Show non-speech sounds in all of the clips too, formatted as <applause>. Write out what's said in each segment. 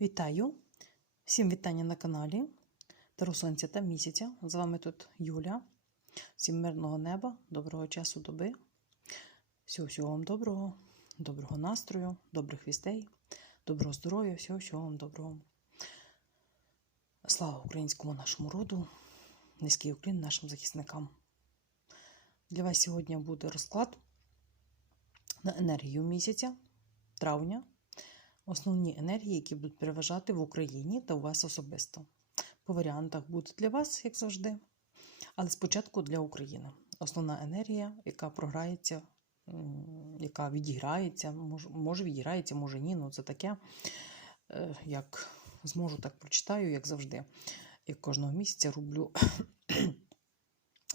Вітаю! Всім вітання на каналі Таро Сонця та місяця. З вами тут Юля. Всім мирного неба, доброго часу доби. Всього всього вам доброго, доброго настрою, добрих вістей, доброго здоров'я, всього всього вам доброго. Слава українському нашому роду, низький уклін нашим захисникам. Для вас сьогодні буде розклад на енергію місяця, травня основні енергії, які будуть переважати в Україні та у вас особисто. По варіантах буде для вас, як завжди. Але спочатку для України. Основна енергія, яка програється, яка відіграється, може, відіграється, може ні. Ну це таке, е, як зможу, так прочитаю, як завжди. Як кожного місяця роблю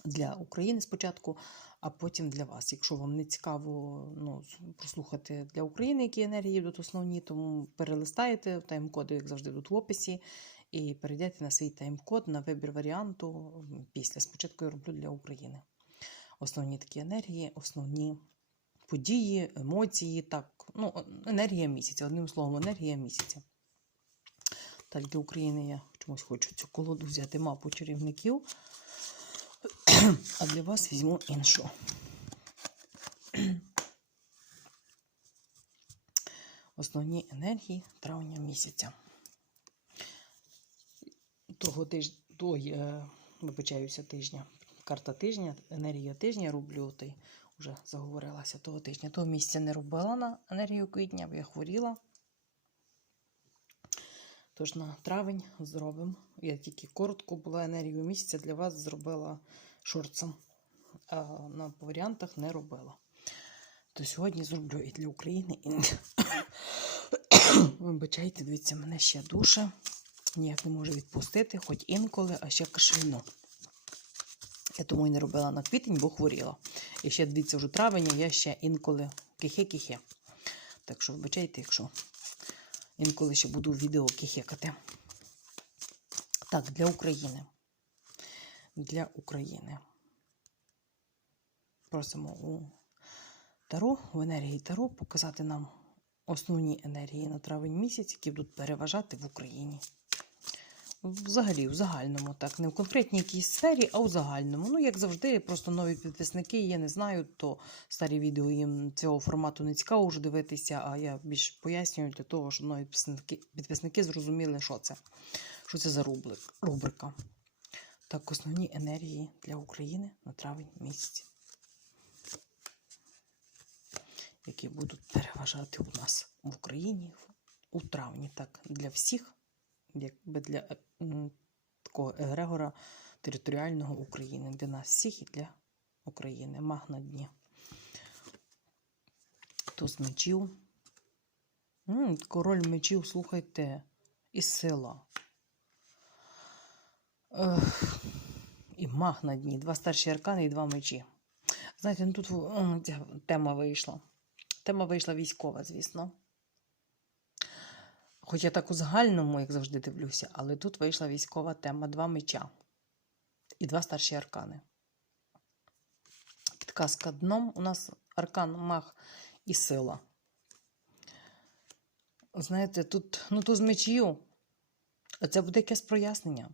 для України спочатку, а потім для вас. Якщо вам не цікаво ну, прослухати для України, які енергії йдуть основні, тому перелистаєте тайм-коди, як завжди, тут в описі, і перейдете на свій тайм-код на вибір варіанту після. Спочатку я роблю для України. Основні такі енергії, основні події, емоції, так, ну, енергія місяця, одним словом, енергія місяця. Так, для України я чомусь хочу цю колоду взяти мапу чарівників. А для вас візьму іншу. Основні енергії травня місяця. Того тижня, той, е, вибачаюся, тижня. Карта тижня, енергія тижня роблю, ти вже заговорилася того тижня. Того місяця не робила на енергію квітня, бо я хворіла. Тож на травень зробимо. Я тільки коротко була енергію місяця для вас зробила шорцем, а на варіантах не робила. То сьогодні зроблю і для України, і <coughs> вибачайте, дивіться, мене ще душе. Ніяк не можу відпустити, хоч інколи, а ще кашельну. Я тому і не робила на квітень, бо хворіла. І ще дивіться, вже травень, я ще інколи кихе-кихе. Так що, вибачайте, якщо інколи ще буду відео кихекати. Так, для України. Для України. Просимо у Таро, в енергії Таро показати нам основні енергії на травень місяць, які будуть переважати в Україні. Взагалі, в загальному, так, не в конкретній якійсь сфері, а у загальному. Ну, як завжди, просто нові підписники, я не знаю, то старі відео їм цього формату не цікаво вже дивитися, а я більш пояснюю для того, щоб нові підписники, підписники зрозуміли, що це. Що це за рубрик, рубрика. Так, основні енергії для України на травень місяць, які будуть переважати у нас в Україні у травні. Так, для всіх якби для такого егрегора територіального України, для нас всіх і для України. Маг на дні. Туз мечів. Король мечів, слухайте, і сила. І маг на дні. Два старші аркани і два мечі. Знаєте, ну тут тема вийшла. Тема вийшла військова, звісно. Хоч я так у загальному, як завжди, дивлюся, але тут вийшла військова тема: два меча і два старші аркани. Підказка дном у нас аркан, мах і сила. Знаєте, тут ну, тут з мечів. Це буде якесь прояснення.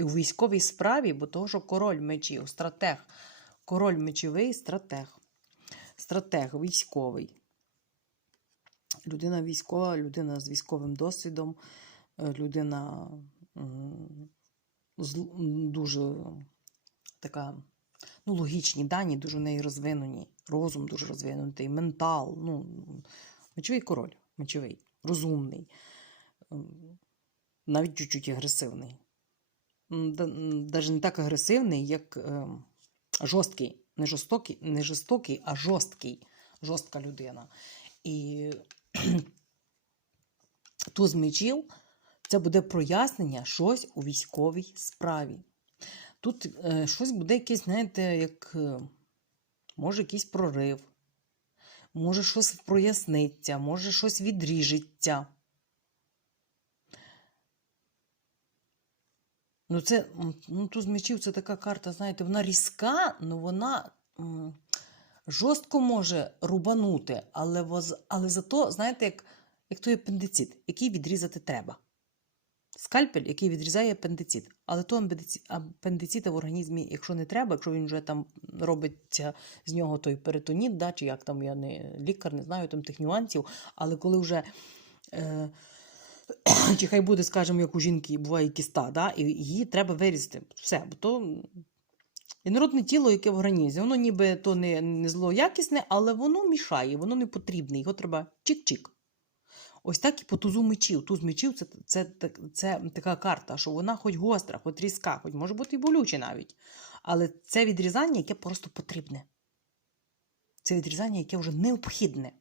У військовій справі, бо того, що король мечів, стратег, король мечовий стратег. Стратег військовий людина військова, людина з військовим досвідом, е, людина дуже така, ну, логічні дані, дуже в неї розвинені, розум дуже розвинутий, ментал, ну, мечовий король, мечовий, розумний, навіть чуть-чуть агресивний. Навіть не так агресивний, як ем, жорсткий, не жорстокий, не жорстокий, а жорсткий, жорстка людина. І <clears throat> туз мечів це буде прояснення щось у військовій справі. Тут е, щось буде якесь, знаєте, як е, може якийсь прорив, може щось проясниться, може щось відріжеться. Ну, це ну, туз мечів це така карта, знаєте, вона різка, але вона м, жорстко може рубанути, але, воз, але зато, знаєте, як як той апендицит, який відрізати треба. Скальпель, який відрізає апендицит. Але то апендици- апендицита в організмі, якщо не треба, якщо він вже там робиться з нього той перитоніт, да, чи як там я не лікар, не знаю там тих нюансів, але коли вже. Е, <coughs> чи хай буде, скажімо, як у жінки буває кіста, да, і її треба вирізати. Все, бо то інородне тіло, яке в організмі, воно ніби то не, не злоякісне, але воно мішає, воно не потрібне, його треба чик-чик. Ось так і по тузу мечів. Туз мечів це, це, це, це така карта, що вона хоч гостра, хоч різка, хоч може бути і болюче навіть. Але це відрізання, яке просто потрібне. Це відрізання, яке вже необхідне.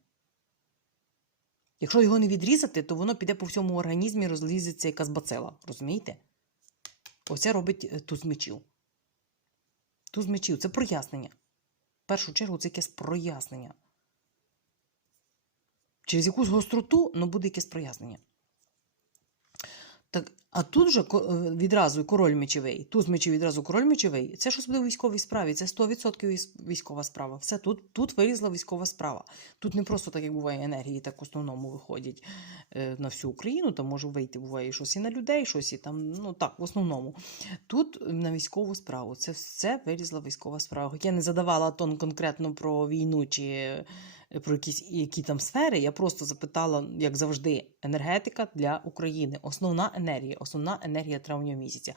Якщо його не відрізати, то воно піде по всьому організмі, розлізеться якась бацела. Розумієте? Оце робить е, туз мечів. Туз мечів це прояснення. В першу чергу це якесь прояснення. Через якусь гостроту, ну буде якесь прояснення. Так, а тут же е, відразу король мечовий, туз мечів відразу король мечовий. Це щось буде у військовій справі, це 100% військ- військова справа. Все тут, тут вилізла військова справа. Тут не просто так, як буває енергії, так в основному виходять е, на всю Україну, там може вийти, буває щось і на людей, щось і там, ну так, в основному. Тут е, на військову справу. Це все вилізла військова справа. Я не задавала тон конкретно про війну чи про якісь які там сфери. Я просто запитала, як завжди, енергетика для України. Основна енергія, основна енергія травня місяця.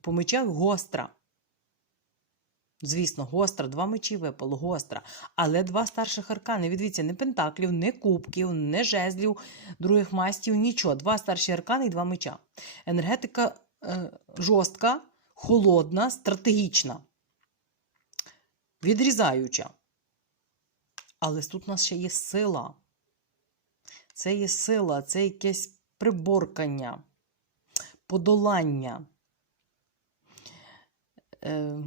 По мечах гостра. Звісно, гостра, два мечі випало, гостра. Але два старших аркани. Відвіться, не пентаклів, не кубків, не жезлів, других мастів, нічого. Два старші аркани і два меча. Енергетика е, жорстка, холодна, стратегічна, відрізаюча. Але тут у нас ще є сила. Це є сила, це якесь приборкання, подолання, е,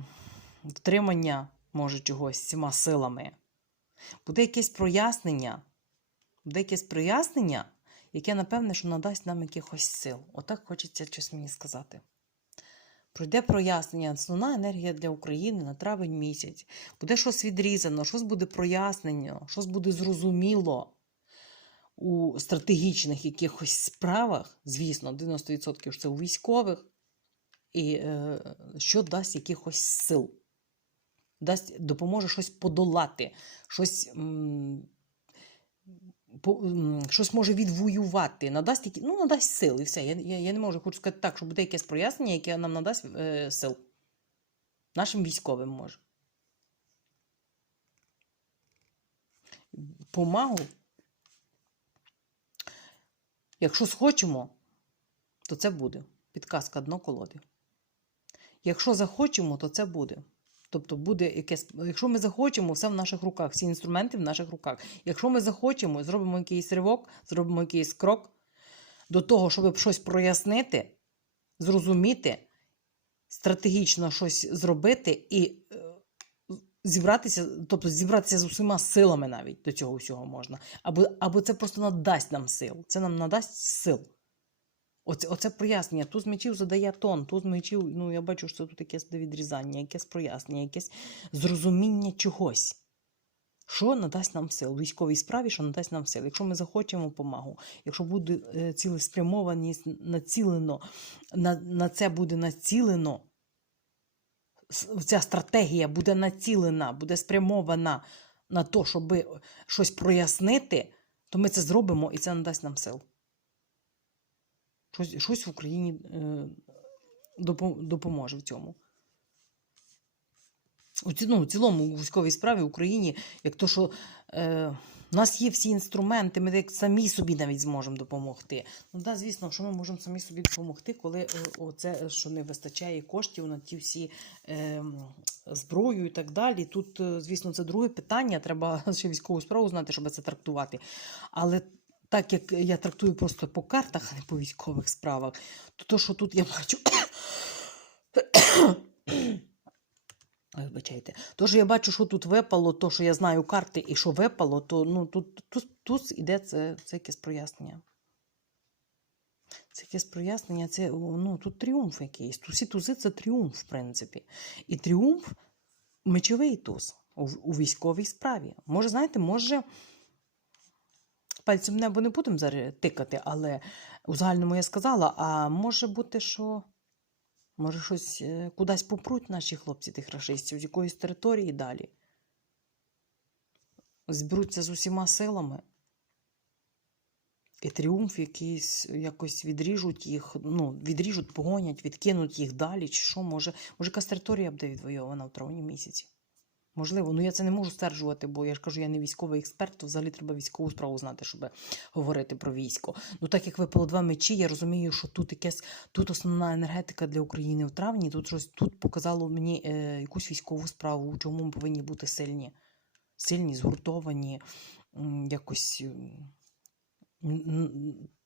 втримання, може, чогось цими силами. Буде якесь прояснення, буде якесь прояснення, яке, напевне, що надасть нам якихось сил. Отак хочеться щось мені сказати. Пройде прояснення, основна енергія для України на травень місяць. Буде щось відрізано, щось буде прояснено, щось буде зрозуміло у стратегічних якихось справах, звісно, 90% це у військових, і е, що дасть якихось сил. Дасть, допоможе щось подолати, щось, м, щось може відвоювати, надасть, які, ну, надасть сил і все. Я, я, я не можу хочу сказати так, що буде якесь прояснення, яке нам надасть е, сил. Нашим військовим може. Помагу. Якщо схочемо, то це буде. Підказка дно колоди. Якщо захочемо, то це буде. Тобто буде якесь, якщо ми захочемо, все в наших руках, всі інструменти в наших руках. Якщо ми захочемо, зробимо якийсь ривок, зробимо якийсь крок до того, щоб щось прояснити, зрозуміти, стратегічно щось зробити і е, зібратися, тобто зібратися з усіма силами навіть до цього всього можна. Або, або це просто надасть нам сил. Це нам надасть сил. Оце, оце прояснення. Туз мечів задає тон, туз мечів, ну я бачу, що тут якесь відрізання, якесь прояснення, якесь зрозуміння чогось. Що надасть нам сил? Військовій справі, що надасть нам сил. Якщо ми захочемо помагу, якщо буде е, цілеспрямованість націлено, на, на це буде націлено, ця стратегія буде націлена, буде спрямована на те, щоб щось прояснити, то ми це зробимо і це надасть нам сил. Щось, щось в Україні е, допоможе в цьому. У, ну, в цілому у військовій справі в Україні, як то, що е, у нас є всі інструменти, ми як самі собі навіть зможемо допомогти. Ну да, звісно, що ми можемо самі собі допомогти, коли е, оце, що не вистачає коштів на ті всі е, зброю і так далі. Тут, е, звісно, це друге питання. Треба ще військову справу знати, щоб це трактувати. Але так як я трактую просто по картах, а не по військових справах, то то, що тут я бачу. <coughs> Вибачайте. То, що я бачу, що тут випало, то, що я знаю карти і що випало, то ну, тут, тут, тут іде це, це якесь прояснення. Це якесь прояснення, це ну, тут тріумф якийсь. Тут всі тузи це тріумф, в принципі. І тріумф мечовий туз у, у військовій справі. Може, знаєте, може пальцем в небо не будемо зараз тикати, але у загальному я сказала, а може бути, що може щось е, кудись попруть наші хлопці тих рашистів з якоїсь території далі. Зберуться з усіма силами. І тріумф якийсь якось відріжуть їх, ну, відріжуть, погонять, відкинуть їх далі, чи що, може, може якась територія буде відвоювана в травні місяці. Можливо, ну я це не можу стверджувати, бо я ж кажу, я не військовий експерт, то взагалі треба військову справу знати, щоб говорити про військо. Ну так як випало два мечі, я розумію, що тут якась тут основна енергетика для України в травні. Тут щось тут показало мені е, якусь військову справу, у чому ми повинні бути сильні, сильні, згуртовані, якось.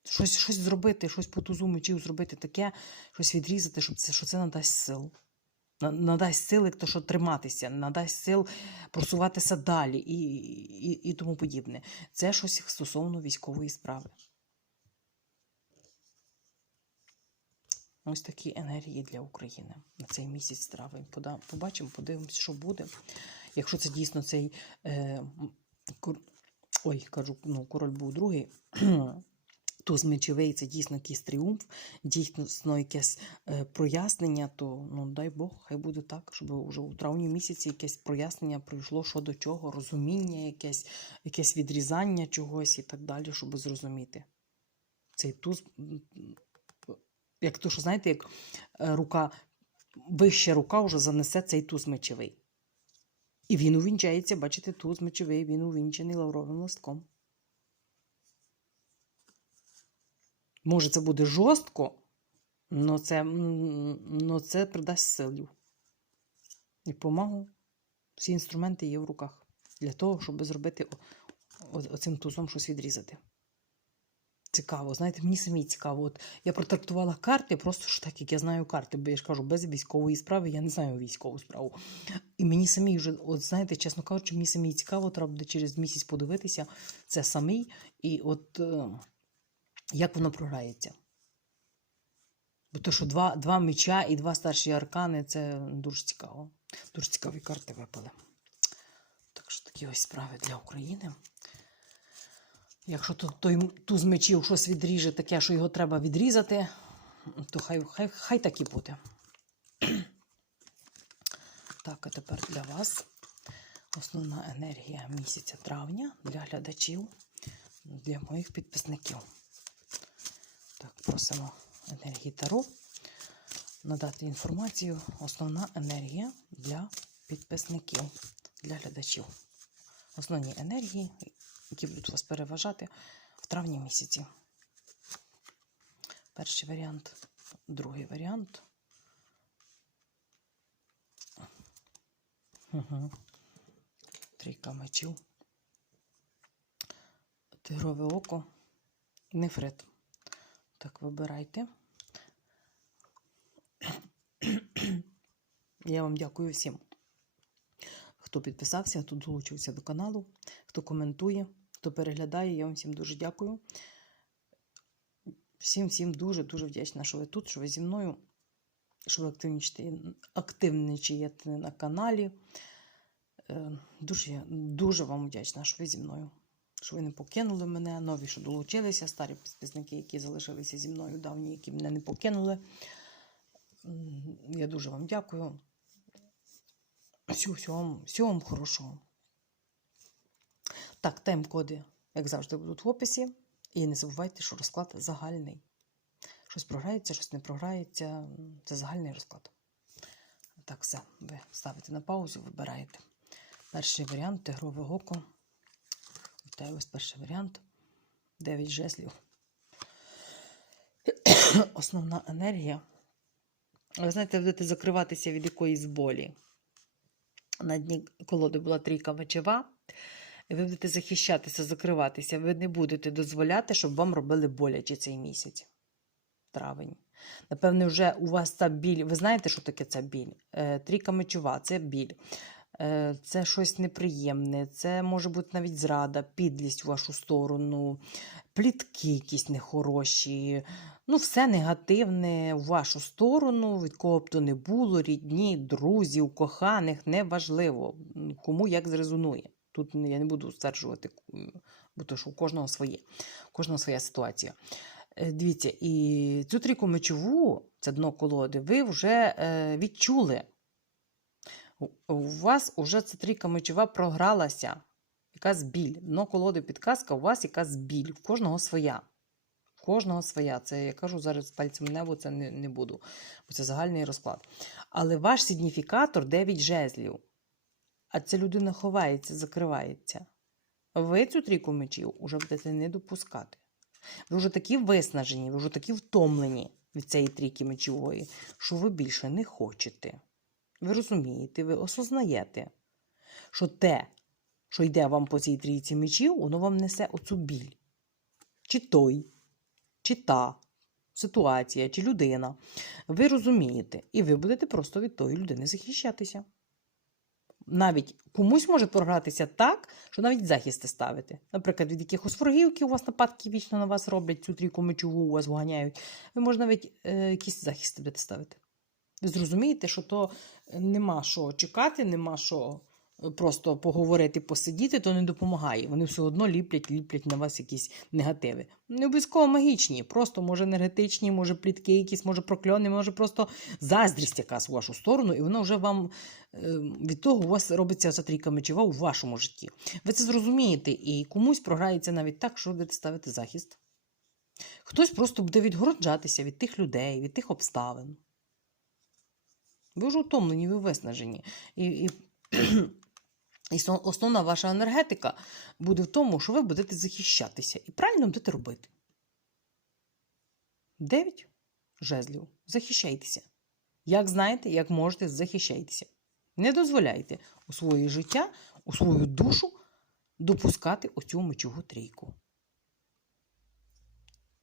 Щось, щось зробити, щось по тузу мечів зробити таке, щось відрізати, щоб це, що це надасть сил. На- Надасть сил, як то, що триматися, надасть сил просуватися далі і, і, і тому подібне. Це щось стосовно військової справи. Ось такі енергії для України на цей місяць травень. Побачимо, подивимося, що буде. Якщо це дійсно цей е, кор- ой, кажу, ну, король був другий. Туз мечовий це дійсно якийсь тріумф, дійсно якесь е, прояснення, то ну дай Бог, хай буде так, щоб вже у травні місяці якесь прояснення прийшло, що до чого, розуміння, якесь, якесь відрізання чогось і так далі, щоб зрозуміти. Цей туз, як то, що знаєте, як е, рука, вища рука вже занесе цей туз мечовий. І він увінчається, бачите, туз мечовий, він увінчений лавровим листком. Може, це буде жорстко, але це, но це придасть силу. І помогу. Всі інструменти є в руках для того, щоб зробити оцим тузом щось відрізати. Цікаво, знаєте, мені самі цікаво. От я протрактувала карти, просто що так, як я знаю карти, бо я ж кажу, без військової справи я не знаю військову справу. І мені самі вже, от знаєте, чесно кажучи, мені самі цікаво, треба буде через місяць подивитися це самий. І от е, як воно програється. Бо то, що два, два меча і два старші аркани це дуже цікаво. Дуже цікаві карти випали. Так що такі ось справи для України. Якщо то, той м- туз мечів щось відріже таке, що його треба відрізати, то хай, хай, хай так і буде. <clears throat> Так, а тепер для вас основна енергія місяця травня для глядачів, для моїх підписників. Так, просимо енергії Таро надати інформацію. Основна енергія для підписників, для глядачів. Основні енергії, які будуть вас переважати в травні місяці. Перший варіант, другий варіант. Угу. Трійка мечів. Тигрове око. Нефрит. Так, вибирайте. <clears throat> Я вам дякую всім, хто підписався, хто долучився до каналу, хто коментує, хто переглядає. Я вам всім дуже дякую. Всім всім дуже-дуже вдячна, що ви тут, що ви зі мною, що ви активничаєте, на каналі. Е, Дуже, дуже вам вдячна, що ви зі мною. Що ви не покинули мене, нові, що долучилися, старі підписники, які залишилися зі мною, давні, які мене не покинули. Я дуже вам дякую. Всього, всього, всього вам хорошого. Так, тайм-коди, як завжди, будуть в описі. І не забувайте, що розклад загальний. Щось програється, щось не програється. Це загальний розклад. Так, все. Ви ставите на паузу, вибираєте. Перший варіант тигрове око. Вітаю ось перший варіант. 9 жезлів. Основна енергія. Ви знаєте, будете закриватися від якоїсь болі. На дні колоди була трійка мечева. І ви будете захищатися, закриватися. Ви не будете дозволяти, щоб вам робили боляче цей місяць. Травень. Напевне, вже у вас ця біль. Ви знаєте, що таке ця біль? Е, Трійка мечова це біль. Е, Це щось неприємне, це може бути навіть зрада, підлість в вашу сторону, плітки якісь нехороші. Ну, все негативне в вашу сторону, від кого б то не було, рідні, друзів, коханих, неважливо, кому як зрезонує. Тут я не буду стверджувати, Бо то, що у кожного своє, у кожного своя ситуація. Е, Дивіться, і цю трійку мечову, це дно колоди, ви вже е, відчули. У, вас уже ця трійка мечова програлася. Якась біль. Дно колоди підказка, у вас якась біль. В кожного своя. В кожного своя. Це я кажу зараз пальцем небо, це не, не буду, бо це загальний розклад. Але ваш сигніфікатор 9 жезлів. А ця людина ховається, закривається. Ви цю трійку мечів уже будете не допускати. Ви вже такі виснажені, ви вже такі втомлені від цієї трійки мечової, що ви більше не хочете. Ви розумієте, ви осознаєте, що те, що йде вам по цій трійці мечів, воно вам несе оцю біль. Чи той, чи та ситуація, чи людина. Ви розумієте, і ви будете просто від тої людини захищатися. Навіть комусь може програтися так, що навіть захисти ставити. Наприклад, від якихось ворогів, які у вас нападки вічно на вас роблять, цю трійку мечову у вас вганяють, ви можна навіть е, якісь захисти будете ставити. Ви зрозумієте, що то нема що чекати, нема що е, просто поговорити, посидіти, то не допомагає. Вони все одно ліплять, ліплять на вас якісь негативи. Не обов'язково магічні, просто може енергетичні, може плітки, якісь, може прокльони, може просто заздрість якась в вашу сторону, і воно вже вам е, від того у вас робиться ця трійка мечова у вашому житті. Ви це зрозумієте, і комусь програється навіть так, що будете ставити захист. Хтось просто буде відгороджатися від тих людей, від тих обставин. Ви вже втомлені, ви виснажені. І, і, і <clears throat> основна ваша енергетика буде в тому, що ви будете захищатися і правильно будете робити. Дев'ять жезлів. Захищайтеся. Як знаєте, як можете, захищайтеся. Не дозволяйте у своє життя, у свою душу допускати оцю мечову трійку.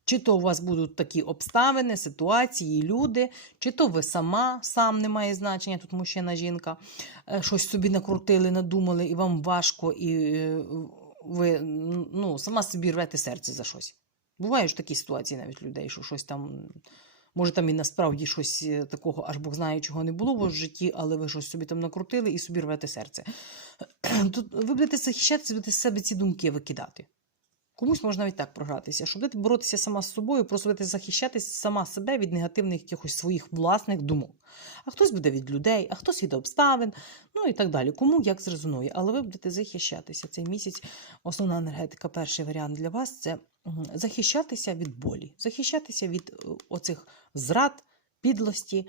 Чи то у вас будуть такі обставини, ситуації, люди, чи то ви сама, сам не має значення, тут мужчина, жінка, е, щось собі накрутили, надумали, і вам важко, і е, ви ну, сама собі рвете серце за щось. Бувають ж такі ситуації навіть людей, що щось там, може там і насправді щось е, такого, аж Бог знає, чого не було в житті, але ви щось собі там накрутили і собі рвете серце. <clears throat> Тут ви будете захищатися, будете з себе ці думки викидати. Комусь можна навіть так програтися, що будете боротися сама з собою, просто будете захищатись сама себе від негативних якихось своїх власних думок. А хтось буде від людей, а хтось від обставин, ну і так далі. Кому як зрезонує, але ви будете захищатися. Цей місяць основна енергетика, перший варіант для вас це захищатися від болі, захищатися від е, оцих зрад, підлості.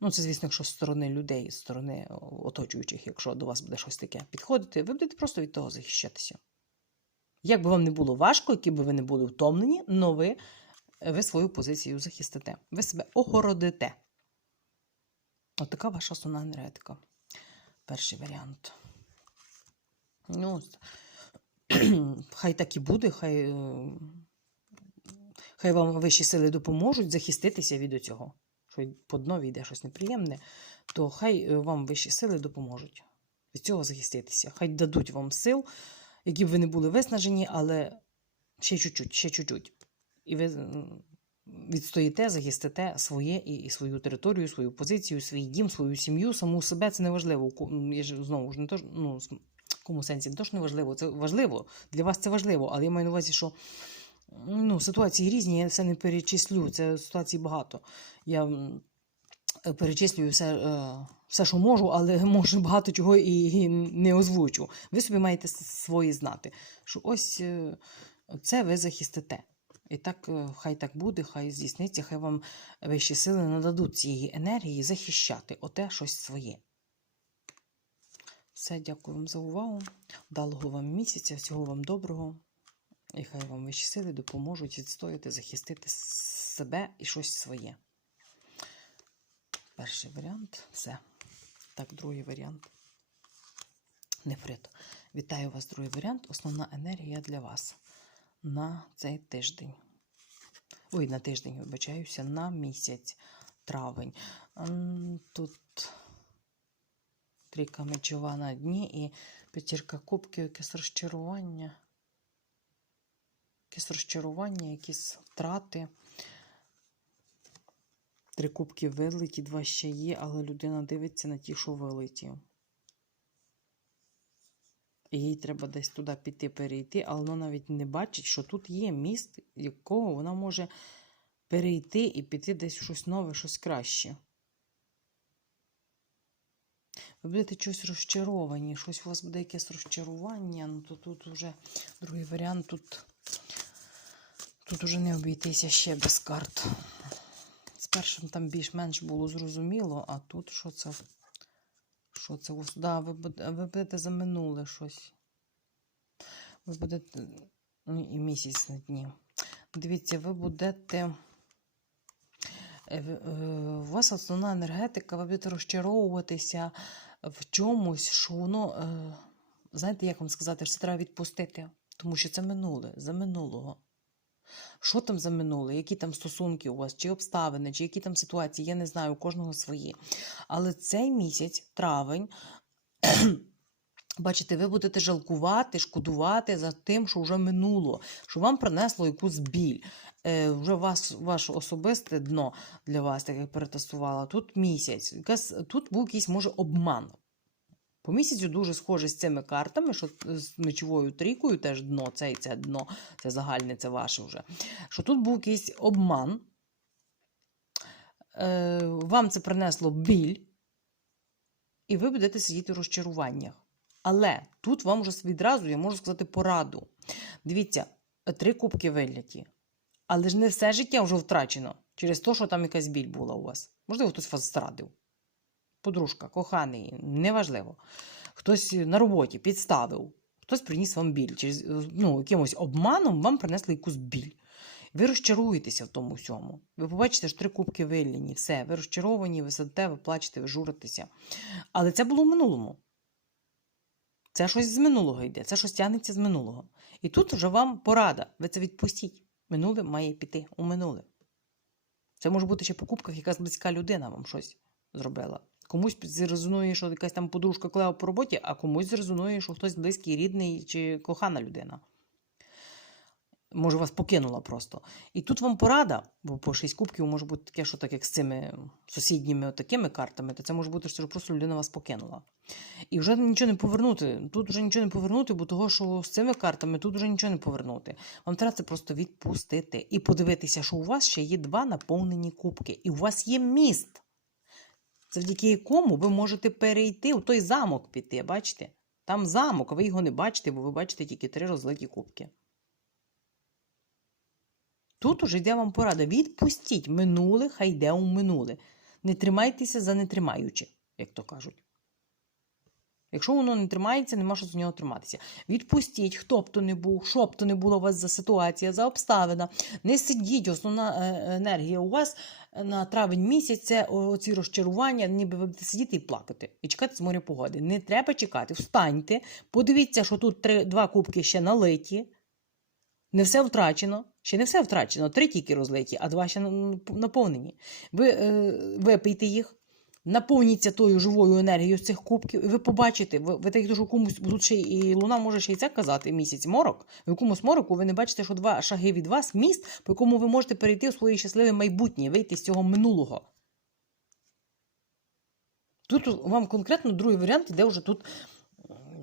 Ну, це, звісно, якщо з сторони людей, з сторони оточуючих, якщо до вас буде щось таке підходити, ви будете просто від того захищатися. Як би вам не було важко, які би ви не були втомлені, але ви, ви свою позицію захистите. Ви себе огородите. От така ваша основна енергетика. Перший варіант. Ну, <clears throat> хай так і буде, хай, е, хай вам вищі сили допоможуть захиститися від цього. Що по днові йде щось неприємне, то хай е, вам вищі сили допоможуть від цього захиститися. Хай дадуть вам сил які б ви не були виснажені, але ще чуть-чуть, ще чуть-чуть. І ви відстоїте, захистите своє і, і свою територію, свою позицію, свій дім, свою сім'ю, саму себе. Це не важливо. Знову ж не то, ну, в кому сенсі, не то, що не важливо. Це важливо. Для вас це важливо, але я маю на увазі, що ну, ситуації різні, я все не перечислю. Це ситуацій багато. Я перечислюю все, е, все, що можу, але <laughs> може багато чого і, не озвучу. Ви собі маєте свої знати, що ось е, це ви захистите. І так, е, хай так буде, хай здійсниться, хай вам вищі сили нададуть цієї енергії захищати оте щось своє. Все, дякую вам за увагу. Вдалого вам місяця, всього вам доброго. І хай вам вищі сили допоможуть відстояти, захистити себе і щось своє. Перший варіант все. Так, другий варіант. Нефрит. Вітаю вас, другий варіант. Основна енергія для вас на цей тиждень. Ой, на тиждень, вибачаюся, на місяць травень. Тут трійка мечова на дні і п'ятірка кубків, якесь розчарування. Якесь розчарування, якісь втрати. Три кубки вилиті, два ще є, але людина дивиться на ті, що вилиті. І їй треба десь туди піти, перейти, але вона навіть не бачить, що тут є міст, якого вона може перейти і піти десь щось нове, щось краще. Ви будете щось розчаровані, щось у вас буде якесь розчарування, ну то тут вже другий варіант, тут, тут уже не обійтися ще без карт. Першим там більш-менш було зрозуміло, а тут що це? Що це? Да, ви, ви будете за минуле щось. Ви будете ну, і місяць на дні. Дивіться, ви будете. е, е, У вас основна енергетика, ви будете розчаровуватися в чомусь, що воно, е, знаєте, як вам сказати, що це треба відпустити, тому що це минуле, за минулого. Що там за минуле? Які там стосунки у вас, чи обставини, чи які там ситуації, я не знаю, у кожного свої. Але цей місяць, травень, <clears throat> бачите, ви будете жалкувати, шкодувати за тим, що вже минуло, що вам принесло якусь біль. Е, вже вас, ваше особисте дно для вас, так як перетасувала. Тут місяць. Тут був якийсь, може, обман. По місяцю дуже схоже з цими картами, що з мечовою трійкою теж дно, це і це дно, це загальне, це ваше вже. Що тут був якийсь обман, е, вам це принесло біль, і ви будете сидіти в розчаруваннях. Але тут вам вже відразу, я можу сказати, пораду. Дивіться, три кубки виляті. Але ж не все життя вже втрачено через те, що там якась біль була у вас. Можливо, хтось вас зрадив. Подружка, коханий, неважливо. Хтось на роботі підставив, хтось приніс вам біль. Через ну, якимось обманом вам принесли якусь біль. Ви розчаруєтеся в тому всьому. Ви побачите, що три кубки виліні, все, ви розчаровані, ви сидите, ви плачете, ви журитеся. Але це було в минулому. Це щось з минулого йде, це щось тягнеться з минулого. І тут вже вам порада. Ви це відпустіть. Минуле має піти у минуле. Це може бути ще по кубках якась близька людина вам щось зробила. Комусь зрезонує, що якась там подружка клева по роботі, а комусь зрезонує, що хтось близький, рідний чи кохана людина. Може, вас покинула просто. І тут вам порада, бо по шість кубків може бути таке, що так як з цими сусідніми такими картами, то це може бути, що просто людина вас покинула. І вже нічого не повернути. Тут вже нічого не повернути, бо того, що з цими картами тут вже нічого не повернути. Вам треба це просто відпустити і подивитися, що у вас ще є два наповнені кубки, і у вас є міст, завдяки якому ви можете перейти у той замок піти. Бачите? Там замок, а ви його не бачите, бо ви бачите тільки три розлиті кубки. Тут уже йде вам порада. Відпустіть минуле, хай йде у минуле. Не тримайтеся за нетримаючи, як то кажуть. Якщо воно не тримається, нема що з нього триматися. Відпустіть, хто б то не був, що б то не було у вас за ситуація, за обставина. Не сидіть, основна е, енергія у вас на травень місяць це оці розчарування, ніби ви будете сидіти і плакати, і чекати з моря погоди. Не треба чекати. Встаньте, подивіться, що тут три, два кубки ще налиті. Не все втрачено. Ще не все втрачено. Три тільки розлиті, а два ще наповнені. Ви е, випийте їх, наповніться тою живою енергією з цих кубків, і ви побачите, ви, ви так, що комусь тут ще і луна може ще й це казати, місяць морок. В якомусь мороку ви не бачите, що два шаги від вас міст, по якому ви можете перейти у своє щасливе майбутнє, вийти з цього минулого. Тут вам конкретно другий варіант де вже тут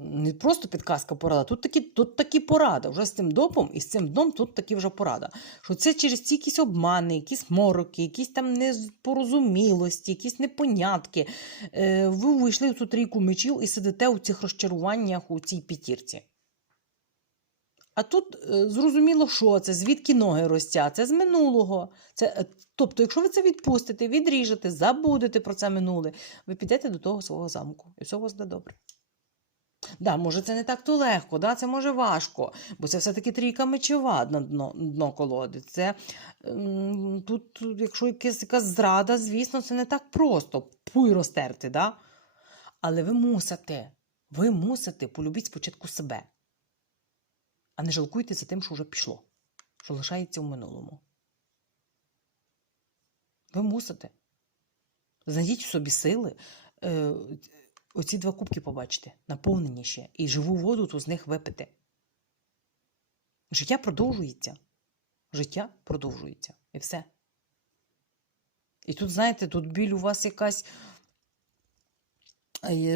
не просто підказка порада, тут такі, тут такі порада. Вже з цим допом і з цим дном тут такі вже порада. Що це через ці якісь обмани, якісь мороки, якісь там непорозумілості, якісь непонятки. Е, ви увійшли в цю трійку мечів і сидите у цих розчаруваннях у цій п'ятірці. А тут е, зрозуміло, що це, звідки ноги ростять, це з минулого. Це, е, тобто, якщо ви це відпустите, відріжете, забудете про це минуле, ви підете до того свого замку, і все у вас буде добре. Да, може, це не так то легко, да, це може важко, бо це все-таки трійка мечова на дно, дно колоди. Це, тут, якщо якась, якась зрада, звісно, це не так просто пуй розтерти, да? але ви мусите, ви мусите полюбити спочатку себе, а не жалкуйте за тим, що вже пішло, що лишається в минулому. Ви мусите. Знайдіть в собі сили. Оці два кубки побачите, наповнені ще, і живу воду тут з них випити. Життя продовжується. Життя продовжується. І все. І тут, знаєте, тут біль у вас якась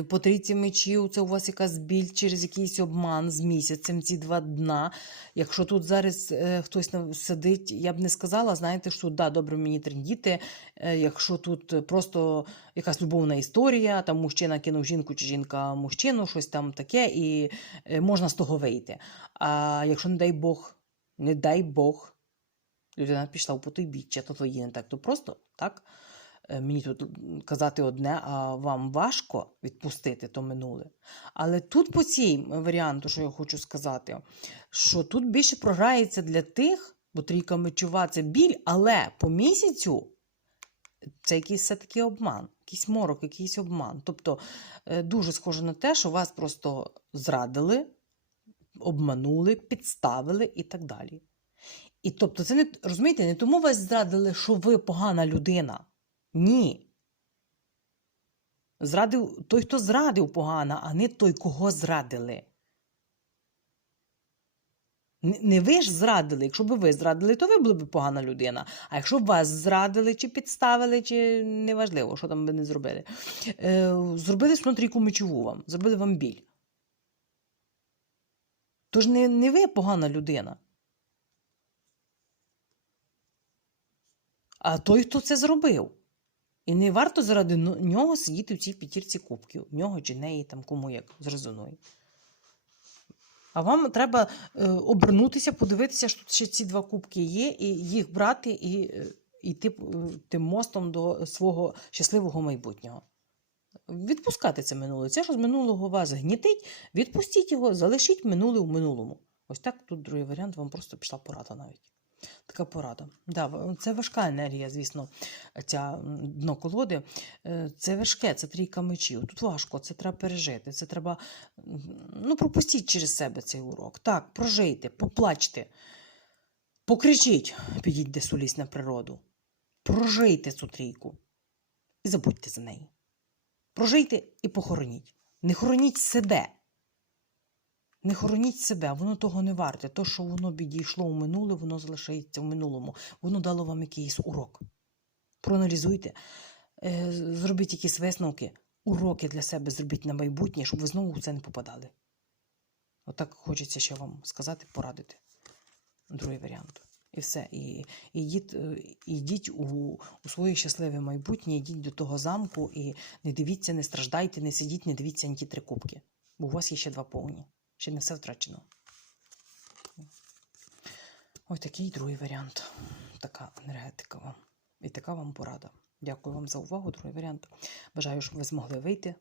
По трійці мечів це у вас якась біль через якийсь обман з місяцем, ці два дна. Якщо тут зараз е, хтось сидить, я б не сказала, знаєте, що да, добре мені трендіти. Е, якщо тут е, просто якась любовна історія, там мужчина кинув жінку чи жінка мужчину, щось там таке, і е, можна з того вийти. А якщо, не дай Бог, не дай Бог, людина пішла у потойбіччя, то то є не так, то просто так. Е, Мені тут казати одне, а вам важко відпустити то минуле. Але тут по цій варіанту, що я хочу сказати, що тут більше програється для тих, бо трійка мечова це біль, але по місяцю це якийсь все-таки обман, якийсь морок, якийсь обман. Тобто е, дуже схоже на те, що вас просто зрадили, обманули, підставили і так далі. І тобто, це не розумієте, не тому вас зрадили, що ви погана людина. Ні. Зрадив той, хто зрадив погано, а не той, кого зрадили. Не ви ж зрадили. Якщо б ви зрадили, то ви були б погана людина. А якщо б вас зрадили, чи підставили, чи неважливо, що там ви не зробили. Е, зробили смотрійку мечову вам, зробили вам біль. Тож не, не ви погана людина. А той, хто це зробив. І не варто заради нього сидіти в цій п'ятірці кубків, в нього чи неї, там кому як зрезонує. А вам треба е, обернутися, подивитися, що тут ще ці два кубки є, і їх брати і е, йти е, тим мостом до свого щасливого майбутнього. Відпускати це минуле. Це, що з минулого вас гнітить, відпустіть його, залишіть минуле в минулому. Ось так тут другий варіант, вам просто пішла порада навіть. Така порада. Да, це важка енергія, звісно, ця дно колоди. Е, Це важке, це трійка мечів. Тут важко, це треба пережити. Це треба ну, пропустіть через себе цей урок. Так, прожийте, поплачте, покричіть, підіть десь у на природу. Прожийте цю трійку і забудьте за неї. Прожийте і похороніть. Не хороніть себе. Не хороніть себе, воно того не варте. То, що воно підійшло у минуле, воно залишається в минулому. Воно дало вам якийсь урок. Проаналізуйте, е, зробіть якісь висновки, уроки для себе зробіть на майбутнє, щоб ви знову в це не попадали. Отак хочеться ще вам сказати, порадити. Другий варіант. І все. І, і йдіть, е, йдіть у, у своє щасливе майбутнє, йдіть до того замку і не дивіться, не страждайте, не сидіть, не дивіться на ті три кубки. Бо у вас є ще два повні. Ще не все втрачено. Ось такий другий варіант. Така енергетика вам. І така вам порада. Дякую вам за увагу. Другий варіант. Бажаю, щоб ви змогли вийти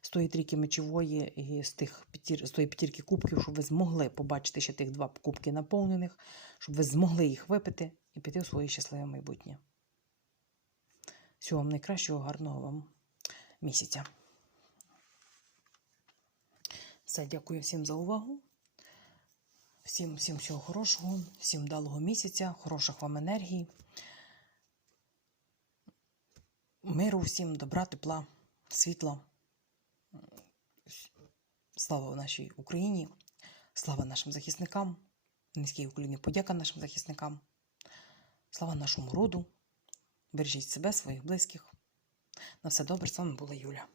з тої трійки мечової і з, тих з тої п'ятірки кубків, щоб ви змогли побачити ще тих два кубки наповнених, щоб ви змогли їх випити і піти у своє щасливе майбутнє. Всього вам найкращого, гарного вам місяця. Все, дякую всім за увагу. Всім, всім всього хорошого, всім вдалого місяця, хороших вам енергій. Миру всім, добра, тепла, світла. Слава нашій Україні, слава нашим захисникам, низький уклінний подяка нашим захисникам, слава нашому роду. Бережіть себе, своїх близьких. На все добре, з вами була Юля.